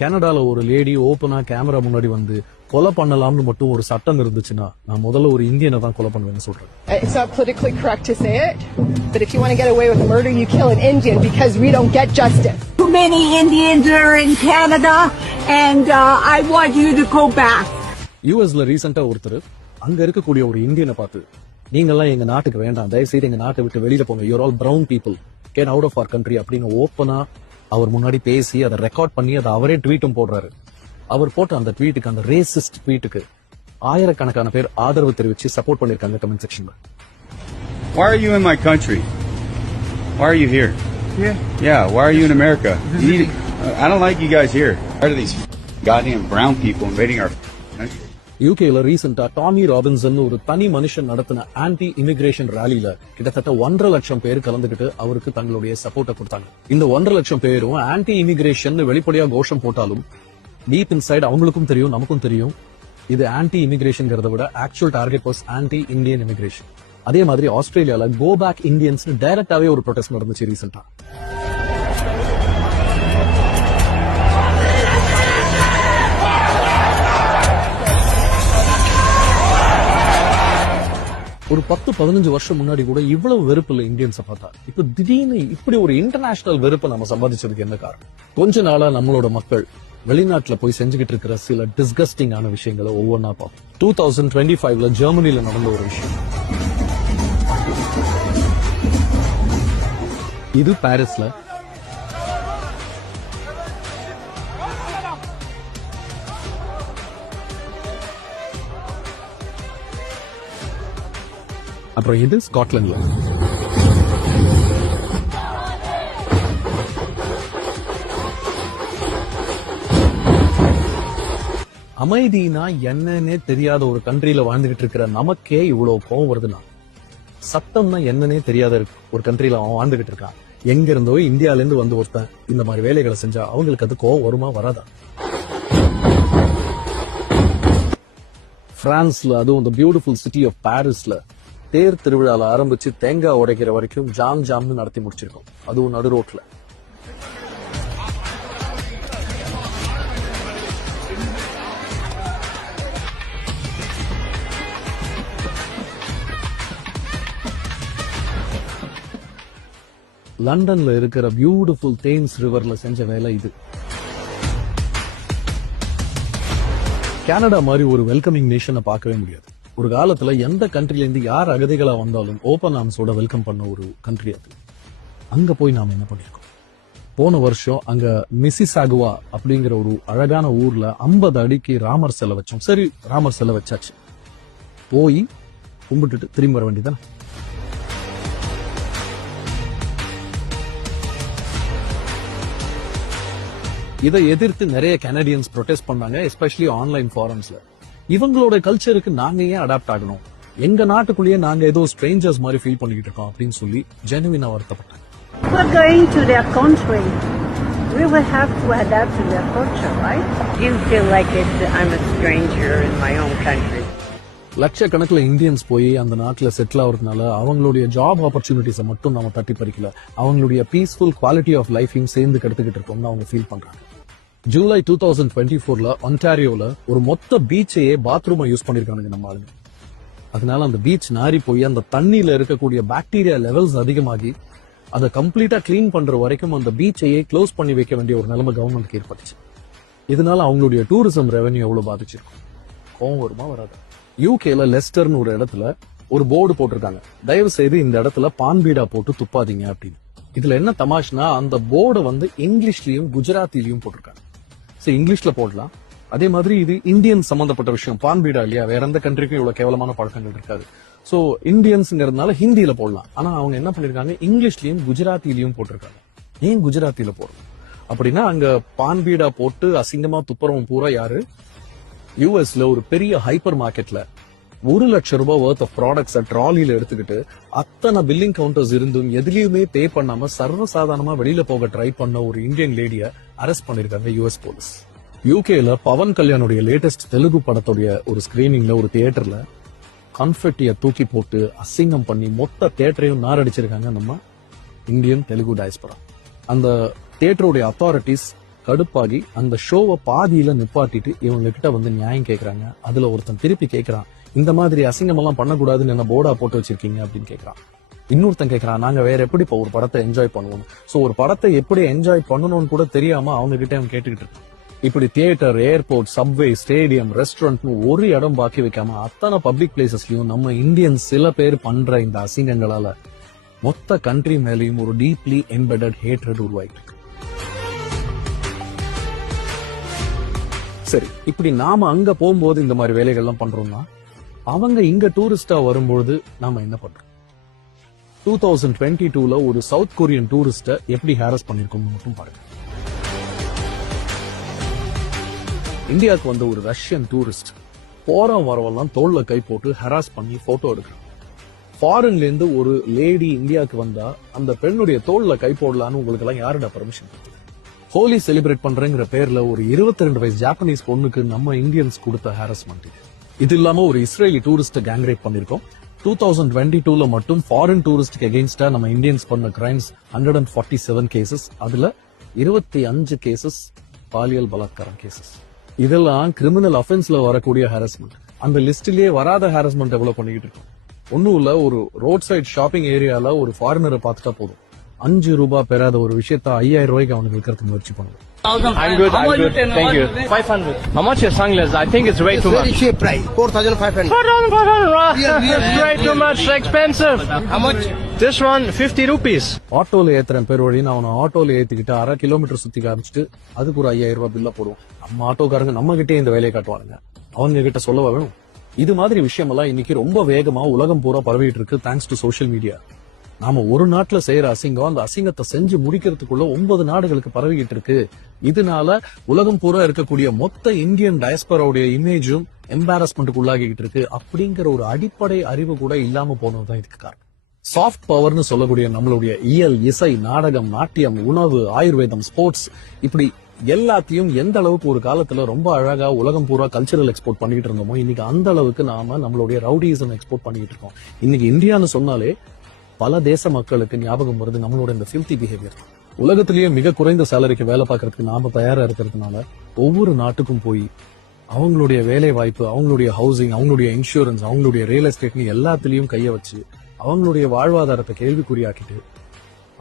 கனடால ஒரு லேடி ஓப்பனா கேமரா முன்னாடி வந்து கொலை பண்ணலாம்னு மட்டும் ஒரு சட்டம் இருந்துச்சுன்னா நான் முதல்ல ஒரு இந்தியனை தான் கொலை பண்ணுவேன்னு சொல்றேன். It's not politically correct to say it, but if you want to get away with murder, you kill an Indian because we don't get justice. Too many Indians are in Canada, and I want you to go back. யூஎஸ்ல ரீசெண்டா ஒருத்தர் அங்க இருக்கக்கூடிய ஒரு இந்தியனை பார்த்து, நீங்கெல்லாம் எங்க நாட்டுக்கு வேண்டாம், தயவுசெய்து எங்க நாட்டை விட்டு வெளியில போங்க, you're all brown people, get out of our country அப்படின்னு ஓப்பனா அவர் முன்னாடி பேசி அதை ரெக்கார்ட் பண்ணி அதை அவரே ட்வீட்டும் போடுறாரு. அவர் போட்ட அந்த ட்வீட்டுக்கு, அந்த ரேசிஸ்ட் ட்வீட்டுக்கு ஆயிரக்கணக்கான பேர் ஆதரவு தெரிவிச்சு சப்போர்ட் பண்ணிருக்காங்க கமெண்ட் செக்ஷன்ல. Why are you in my country? Why are you here? Yeah, why are you in America? I don't like you guys here. Why are these goddamn brown people invading our country? யூகேல ரீசெண்டா Tommy Robinson ஒரு தனி மனுஷன் நடத்தின anti immigration ரேலியில கிட்டத்தட்ட 1.5 லட்சம் பேர் கலந்துகிட்டு அவருக்கு தங்களுடைய சப்போர்ட்டை கொடுத்தாங்க. இந்த 1.5 லட்சம் பேரும் ஆன்டி இமிகிரேஷன் வெளிப்படையா கோஷம் போட்டாலும் டீப் இன்சைட் அவங்களுக்கும் தெரியும், நமக்கும் தெரியும், இது ஆன்டி இமிகிரேஷன் விட actual target was anti Indian immigration. அதே மாதிரி ஆஸ்திரேலியால கோ பேக் இந்தியன்ஸ் டைரக்டாவே ஒரு ப்ரொடெஸ்ட் நடந்துச்சு ரீசெண்டா. ஒரு 10-15 வருஷம் முன்னாடி கூட இவ்வளவு வெறுப்பு இல்ல இந்தியன்ஸை பார்த்தா. இப்ப திடீர்னு இப்படி ஒரு இன்டர்நேஷனல் வெறுப்பை நம்ம சம்பாதிச்சதுக்கு என்ன காரணம்? கொஞ்ச நாளா நம்மளோட மக்கள் வெளிநாட்டுல போய் செஞ்சுக்கிட்டு இருக்கிற சில டிஸ்கஸ்டிங்கான விஷயங்களை ஒவ்வொன்னா பார்ப்போம். 2025 ஜெர்மனில நடந்த ஒரு விஷயம். இது பாரிஸ்ல. அப்புறம் இது ஸ்காட்லாந்துல. அமைதினா என்னன்னே தெரியாத ஒரு கண்ட்ரியில வாழ்ந்துகிட்டு இருக்கிற நமக்கே இவ்வளவு கோவம் வருதுன்னா, சத்தம்னா என்னன்னே தெரியாத ஒரு கண்ட்ரியில அவன் வாழ்ந்துகிட்டு இருக்கான். எங்க இருந்தோ இந்தியால இருந்து வந்து ஒருத்தன் இந்த மாதிரி வேலைகளை செஞ்சா அவங்களுக்கு அது கோவம் வருமா வராதா? பிரான்ஸ்ல, அதுவும் இந்த பியூட்டிஃபுல் சிட்டி ஆஃப் பாரிஸ்ல தேர் திருவிழால ஆரம்பிச்சு தேங்காய் உடைக்கிற வரைக்கும் ஜாம்னு நடத்தி முடிச்சிருக்கோம். அதுவும் நடு ரோட்ல. லண்டன்ல இருக்கிற பியூட்டிஃபுல் தேம்ஸ் ரிவர்ல செஞ்ச வேலை இது. கனடா மாதிரி ஒரு வெல்கமிங் நேஷனை பார்க்கவே முடியாது. ஒரு காலத்துல எந்த கண்ட்ரில இருந்து யார் அகதிகளா வந்தாலும் ஓபன் ஆர்ம்ஸோட வெல்கம் பண்ண ஒரு கண்ட்ரி அது. அங்க போய் நாம என்ன பண்ணிருக்கோம்? போன வருஷம் அங்க மிசிசாகுவா அப்படிங்கிற ஒரு அழகான ஊர்ல 50 அடிக்கு ராமர் சிலை வச்சோம். சரி, ராமர் சிலை வச்சாச்சு, போய் கும்பிட்டுட்டு திரும்பி வர வேண்டியதானே. இதை எதிர்த்து நிறைய கனடியன்ஸ் ப்ரொடெஸ்ட் பண்ணாங்க, எஸ்பெஷலி ஆன்லைன் ஃபாரம்ஸ்ல. இவங்களோட கல்ச்சருக்கு நாங்க ஏன் அடாப்ட் ஆகணும்? எங்க நாட்டுக்குள்ளேயே நாங்க ஏதோ ஸ்ட்ரேஞ்சர்ஸ் மாதிரி ஃபீல் பண்ணிக்கிட்டு இருக்கோம் அப்படின்னு சொல்லி ஜெனுவினா வருத்தப்பட்டாங்க. We're going to their country. We will have to adapt to their culture, right? You feel like I'm a stranger in my own country. லட்சக்கணக்கில் இந்தியன்ஸ் போய் அந்த நாட்டில் செட்டில் ஆகிறதுனால அவங்களுடைய ஜாப் ஆப்பர்ச்சுனிட்டிஸை மட்டும் நம்ம தட்டி பறிக்கல, அவங்களுடைய பீஸ்ஃபுல் குவாலிட்டி ஆஃப் லைஃபையும் சேர்ந்து கெடுத்துக்கிட்டு இருக்கோம்னு அவங்க ஃபீல் பண்றாங்க. ஜூலை 2024 ஒன்டாரியோல ஒரு மொத்த பீச்சையே பாத்ரூமா யூஸ் பண்ணிருக்கானுங்க நம்ம ஆளுங்க. அதனால அந்த பீச் நாரி போய் அந்த தண்ணியில இருக்கக்கூடிய பாக்டீரியா லெவல்ஸ் அதிகமாகி அதை கம்ப்ளீட்டா கிளீன் பண்ற வரைக்கும் அந்த பீச்சையே க்ளோஸ் பண்ணி வைக்க வேண்டிய ஒரு நிலைமை கவர்மெண்ட்க்கு ஏற்பட்டுச்சு. இதனால அவங்களுடைய டூரிசம் ரெவன்யூ எவ்வளவு பாதிச்சிருக்கும்? கோவம் வருமா வராது? யூகேல லெஸ்டர்னு ஒரு இடத்துல ஒரு போர்டு போட்டிருக்காங்க, தயவு செய்து இந்த இடத்துல பான்பீடா போட்டு துப்பாதீங்க அப்படின்னு. இதுல என்ன தமாஷ்னா, அந்த போர்டை இங்கிலீஷ்லயும் குஜராத்திலையும் போட்டிருக்காங்க. சரி, இங்கிலீஷ்ல போடலாம். அதே மாதிரி இது இந்தியன் சம்பந்தப்பட்ட விஷயம், பான்பீடா இல்லையா, வேற எந்த கண்ட்ரிக்கும் இவ்வளவு கேவலமான பழக்கங்கள் இருக்காது. சோ இந்தியன்ஸ்ங்கிறதுனால ஹிந்தியில போடலாம். ஆனா அவங்க என்ன பண்ணிருக்காங்க, இங்கிலீஷ்லயும் குஜராத்திலையும் போட்டிருக்காங்க. ஏன் குஜராத்தில போடுறோம் அப்படின்னா, அங்க பான்பீடா போட்டு அசிங்கமா துப்புறவன் பூரா யாரு? யூஎஸ்ல ஒரு பெரிய ஹைப்பர் மார்க்கெட்ல 1 லட்சம் ரூபாய் வர்த் ஆஃப் ப்ராடக்ட்ஸ் ட்ராலியில எடுத்துக்கிட்டு அத்தனை பில்லிங் கவுண்டர்ஸ் இருந்தும் எதுலயுமே பே பண்ணாம சர்வசாதாரணமா வெளியில போக ட்ரை பண்ண ஒரு இந்தியன் லேடிய அரெஸ்ட் பண்ணிருக்காங்க யூஎஸ் போலீஸ். யூகேல பவன் கல்யாணுடைய லேட்டஸ்ட் தெலுங்கு படத்துடைய ஒரு ஸ்கிரீனிங்ல ஒரு தியேட்டர்ல கன்ஃபெட்டிய தூக்கி போட்டு அசிங்கம் பண்ணி மொத்த தியேட்டரையும் நாரடிச்சிருக்காங்க நம்ம இந்தியன் தெலுங்கு டயஸ்பரா. அந்த தியேட்டருடைய அத்தாரிட்டிஸ் கடுப்பாகி அந்த ஷோவை பாதியில நிப்பாட்டிட்டு இவங்க கிட்ட வந்து நியாயம் கேக்குறாங்க. அதுல ஒருத்தன் திருப்பி கேக்குறான், இந்த மாதிரி அசிங்கமெல்லாம் பண்ணக்கூடாதுன்னு என்ன போர்டா போட்டு வச்சிருக்கீங்க அப்படின்னு கேக்குறான். இன்னொருத்தன் கேக்குறான், நாங்க வேற எப்படி இப்போ ஒரு படத்தை என்ஜாய் பண்ணுவோம். சோ ஒரு படத்தை எப்படி என்ஜாய் பண்ணணும்னு கூட தெரியாம அவங்க கிட்ட அவன் கேட்டுக்கிட்டு இருக்கான். இப்படி தியேட்டர், ஏர்போர்ட், சப்வே, ஸ்டேடியம், ரெஸ்டாரண்ட்னு ஒரு இடம் பாக்கி வைக்காம அத்தனை பப்ளிக் பிளேசஸ்லயும் நம்ம இந்தியன்ஸ் சில பேர் பண்ற இந்த அசிங்கங்களால மொத்த கண்ட்ரி மேலேயும் ஒரு டீப்லி எம்பெடட் ஹேட்ரட் உருவாயிட்டு. சரி, இப்படி நாம அங்க போகும்போது இந்த மாதிரி வேலைகள்லாம் பண்றோம்னா அவங்க இங்க டூரிஸ்டா வரும்போது நாம என்ன பண்றோம்? 2022ல ஒரு சவுத் கொரியன் டூரிஸ்ட எப்படி ஹாரஸ் பண்ணிருக்கோம் மட்டும் பாருங்க. இந்தியாவுக்கு வந்த ஒரு ரஷ்யன் டூரிஸ்ட் போறோம் வரவெல்லாம் தோல்ல கை போட்டு ஹராஸ் பண்ணி போட்டோ எடுக்கிறான். ஃபாரின்ல இருந்து ஒரு லேடி இந்தியாவுக்கு வந்தா அந்த பெண்ணுடைய தோல்ல கை போடலான்னு உங்களுக்கு எல்லாம் யாருடா பர்மிஷன்? ஹோலி செலிப்ரேட் பண்றேங்கிற பேர்ல ஒரு 22 வயசு ஜாப்பனீஸ் பொண்ணுக்கு நம்ம இந்தியன்ஸ் கொடுத்த ஹாரஸ்மெண்ட். இது இல்லாம ஒரு இஸ்ரேலி டூரிஸ்ட் கேங் ரேப் பண்ணிருக்கோம். 2022ல மட்டும் ஃபாரின் டூரிஸ்டுக்கு எகெயின்ஸ்டா நம்ம இந்தியன்ஸ் பண்ண கிரைம்ஸ் 147 கேசஸ். அதுல 25 கேசஸ் பாலியல் பலாத்காரம் கேசஸ். இதெல்லாம் கிரிமினல் அஃபென்ஸ்ல வரக்கூடிய ஹாரஸ்மெண்ட். அந்த லிஸ்டிலேயே வராத ஹாரஸ்மெண்ட் எவ்வளவு பண்ணிக்கிட்டு இருக்கோம். ஒன்னும் இல்ல, ஒரு ரோட் சைட் ஷாப்பிங் ஏரியால ஒரு ஃபாரினரை பார்த்துட்டா போதும், 5 ரூபாய் பெறாத ஒரு விஷயத்த 5000 ரூபாய்க்கு அவனுக்கு விற்கிறதுக்கு முயற்சி பண்ணுவோம். I'm good. Thank you. 500. How much your sunglasses? I think it's way too much. Very cheap price, 4,500. 4,500. That's way too much expensive. How much? This one, 50 rupees. ஆட்டோல ஏத்துறேன் பேர் வழின்னு அவனை ஆட்டோல ஏத்திக்கிட்டு 1/2 கிலோமீட்டர் சுத்தி காமிச்சிட்டு அதுக்கு ஒரு 5000 ரூபாய் பில்ல போடுவோம். நம்ம ஆட்டோக்காரங்க நம்ம கிட்டே இந்த வேலையை காட்டுவானுங்க, அவங்க கிட்ட சொல்லவா வேணும்? இது மாதிரி விஷயமெல்லாம் இன்னைக்கு ரொம்ப வேகமா உலகம் பூரா பரவிட்டு இருக்கு, தேங்க்ஸ் டு சோஷியல் மீடியா. நாம ஒரு நாட்டுல செய்யற அசிங்கம் அந்த அசிங்கத்தை செஞ்சு முடிக்கிறதுக்குள்ள 9 நாடுகளுக்கு பரவிக்கிட்டு இருக்கு. இதனால உலகம் பூரா இருக்கக்கூடிய மொத்த இந்தியன் டயஸ்பராவுடைய இமேஜும் எம்பாரஸ்மெண்ட்டுக்கு உள்ளாகிட்டு இருக்கு. அப்படிங்கிற ஒரு அடிப்படை அறிவு கூட இல்லாம போனதுதான் இதுக்கு காரணம். சாஃப்ட் பவர்னு சொல்லக்கூடிய நம்மளுடைய இயல், இசை, நாடகம், நாட்டியம், உணவு, ஆயுர்வேதம், ஸ்போர்ட்ஸ், இப்படி எல்லாத்தையும் எந்த அளவுக்கு ஒரு காலத்துல ரொம்ப அழகா உலகம் பூரா கல்ச்சரல் எக்ஸ்போர்ட் பண்ணிட்டு இருந்தோமோ இன்னைக்கு அந்த அளவுக்கு நாம நம்மளுடைய ரவுடிசம் எக்ஸ்போர்ட் பண்ணிட்டு இருக்கோம். இன்னைக்கு இந்தியான்னு சொன்னாலே பல தேச மக்களுக்கு ஞாபகம் வருது நம்மளோட இந்த ஃபில்தி பிஹேவியர். உலகத்திலேயே மிக குறைந்த சேலரிக்கு வேலை பார்க்கறதுக்கு நாம தயாரா இருக்கிறதுனால ஒவ்வொரு நாட்டுக்கும் போய் அவங்களுடைய வேலை வாய்ப்பு, அவங்களுடைய ஹவுசிங், அவங்களுடைய இன்சூரன்ஸ், அவங்களுடைய ரியல் எஸ்டேட்னு எல்லாத்திலயும் கைய வச்சு அவங்களுடைய வாழ்வாதாரத்தை கேள்விக்குறியாக்கிட்டு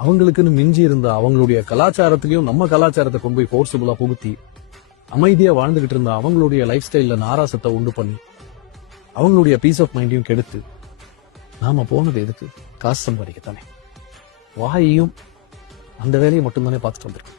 அவங்களுக்குன்னு மிஞ்சி இருந்த அவங்களுடைய கலாச்சாரத்திலையும் நம்ம கலாச்சாரத்தை கொண்டு போய் ஃபோர்ஸபுளா புகுத்தி அமைதியா வாழ்ந்துகிட்டு இருந்த அவங்களுடைய லைஃப் ஸ்டைல்ல நாராசத்தை உண்டு பண்ணி அவங்களுடைய பீஸ் ஆஃப் மைண்டையும் கெடுத்து நாம போனது எதுக்கு? காசு சம்பாதிக்கத்தானே. வாயையும் அந்த வேலையை மட்டும்தானே பார்த்துட்டு வந்திருக்கோம்.